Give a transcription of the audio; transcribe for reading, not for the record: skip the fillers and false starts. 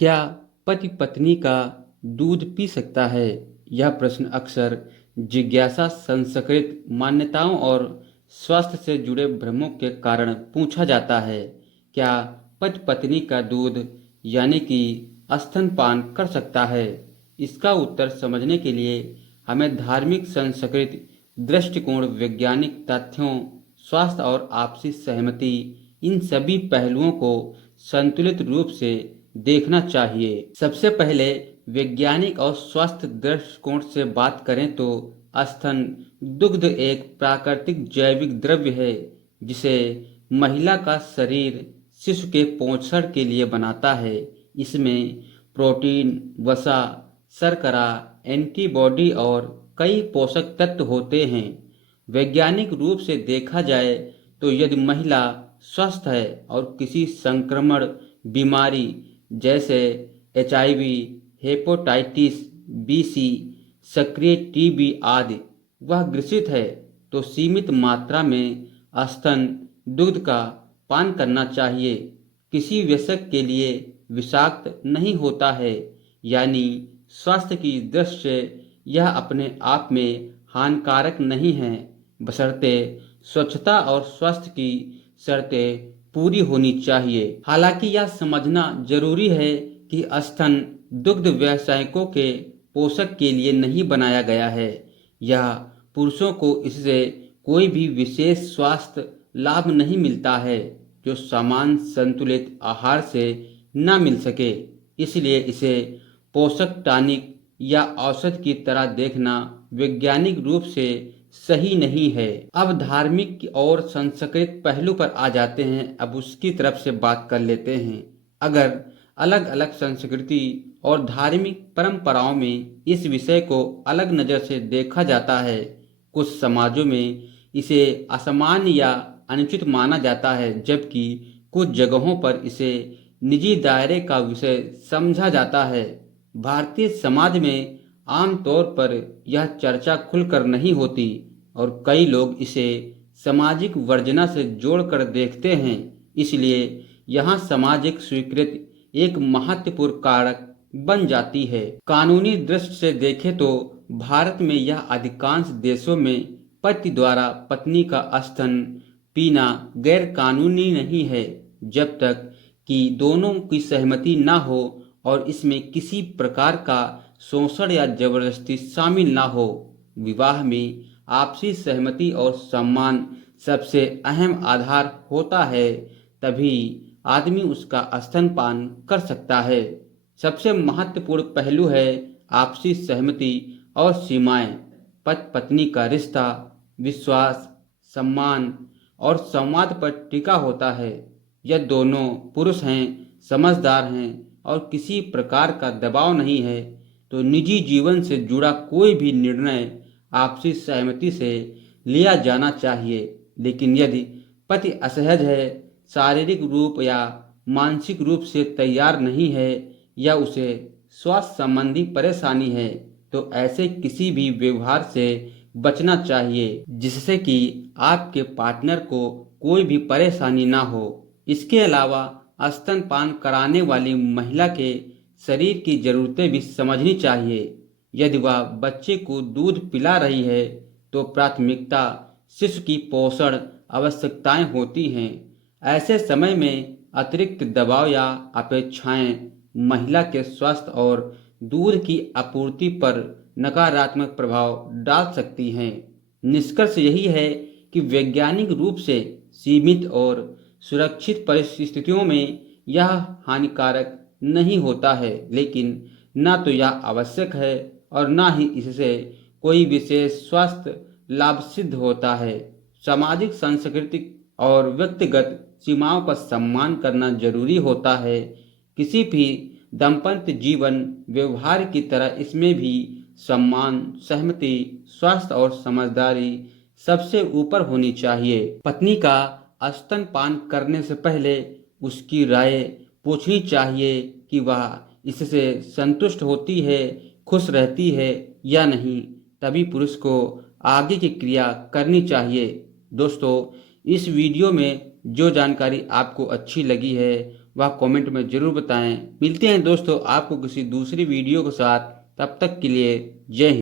क्या पति पत्नी का दूध पी सकता है? यह प्रश्न अक्सर जिज्ञासा, संस्कृत मान्यताओं और स्वास्थ्य से जुड़े भ्रमों के कारण पूछा जाता है। क्या पति पत्नी का दूध यानी कि स्तनपान कर सकता है? इसका उत्तर समझने के लिए हमें धार्मिक, संस्कृत दृष्टिकोण, वैज्ञानिक तथ्यों, स्वास्थ्य और आपसी सहमति, इन सभी पहलुओं को संतुलित रूप से देखना चाहिए। सबसे पहले वैज्ञानिक और स्वास्थ्य दृष्टिकोण से बात करें तो स्तन दुग्ध एक प्राकृतिक जैविक द्रव्य है जिसे महिला का शरीर शिशु के पोषण के लिए बनाता है। इसमें प्रोटीन, वसा, शर्करा, एंटीबॉडी और कई पोषक तत्व होते हैं। वैज्ञानिक रूप से देखा जाए तो यदि महिला स्वस्थ है और किसी संक्रमण, बीमारी जैसे HIV, हेपेटाइटिस बी सी, सक्रिय टीबी आदि वह ग्रसित है तो सीमित मात्रा में स्तन दुग्ध का पान करना चाहिए। किसी वयस्क के लिए विषाक्त नहीं होता है, यानी स्वास्थ्य की दृष्टि से यह अपने आप में हानिकारक नहीं है, बशर्ते स्वच्छता और स्वास्थ्य की शर्तें पूरी होनी चाहिए। हालांकि यह समझना जरूरी है कि स्तन दुग्ध व्यावसायिकों के पोषक के लिए नहीं बनाया गया है। यह पुरुषों को इससे कोई भी विशेष स्वास्थ्य लाभ नहीं मिलता है जो समान संतुलित आहार से न मिल सके। इसलिए इसे पोषक टॉनिक या औषध की तरह देखना वैज्ञानिक रूप से सही नहीं है। अब धार्मिक और सांस्कृतिक पहलू पर आ जाते हैं। अब उसकी तरफ से बात कर लेते हैं। अगर अलग अलग संस्कृति और धार्मिक परंपराओं में इस विषय को अलग नज़र से देखा जाता है। कुछ समाजों में इसे असामान्य या अनुचित माना जाता है, जबकि कुछ जगहों पर इसे निजी दायरे का विषय समझा जाता है। भारतीय समाज में आमतौर पर यह चर्चा खुलकर नहीं होती और कई लोग इसे सामाजिक वर्जना से जोड़कर देखते हैं। इसलिए यहाँ सामाजिक स्वीकृति एक महत्वपूर्ण कारक बन जाती है। कानूनी दृष्टि से देखें तो भारत में यह अधिकांश देशों में पति द्वारा पत्नी का स्तन पीना गैर कानूनी नहीं है, जब तक कि दोनों की सहमति न हो और इसमें किसी प्रकार का शोषण या जबरदस्ती शामिल न हो। विवाह में आपसी सहमति और सम्मान सबसे अहम आधार होता है, तभी आदमी उसका स्तनपान कर सकता है। सबसे महत्वपूर्ण पहलू है आपसी सहमति और सीमाएं। पति पत्नी का रिश्ता विश्वास, सम्मान और संवाद पर टिका होता है। यह दोनों पुरुष हैं, समझदार हैं और किसी प्रकार का दबाव नहीं है तो निजी जीवन से जुड़ा कोई भी निर्णय आपसी सहमति से लिया जाना चाहिए। लेकिन यदि पति असहज है, शारीरिक रूप या मानसिक रूप से तैयार नहीं है या उसे स्वास्थ्य संबंधी परेशानी है तो ऐसे किसी भी व्यवहार से बचना चाहिए जिससे कि आपके पार्टनर को कोई भी परेशानी ना हो। इसके अलावा स्तनपान कराने वाली महिला के शरीर की जरूरतें भी समझनी चाहिए। यदि वह बच्चे को दूध पिला रही है तो प्राथमिकता शिशु की पोषण आवश्यकताएं होती हैं। ऐसे समय में अतिरिक्त दबाव या अपेक्षाएं महिला के स्वास्थ्य और दूध की आपूर्ति पर नकारात्मक प्रभाव डाल सकती हैं। निष्कर्ष यही है कि वैज्ञानिक रूप से सीमित और सुरक्षित परिस्थितियों में यह हानिकारक नहीं होता है, लेकिन न तो यह आवश्यक है और न ही इससे कोई विशेष स्वास्थ्य लाभ सिद्ध होता है। सामाजिक, सांस्कृतिक और व्यक्तिगत सीमाओं का सम्मान करना जरूरी होता है। किसी भी दाम्पत्य जीवन व्यवहार की तरह इसमें भी सम्मान, सहमति, स्वास्थ्य और समझदारी सबसे ऊपर होनी चाहिए। पत्नी का स्तनपान करने से पहले उसकी राय पूछनी चाहिए कि वह इससे संतुष्ट होती है, खुश रहती है या नहीं। तभी पुरुष को आगे की क्रिया करनी चाहिए। दोस्तों, इस वीडियो में जो जानकारी आपको अच्छी लगी है वह कमेंट में जरूर बताएं। मिलते हैं दोस्तों आपको किसी दूसरी वीडियो के साथ, तब तक के लिए जय हिंद।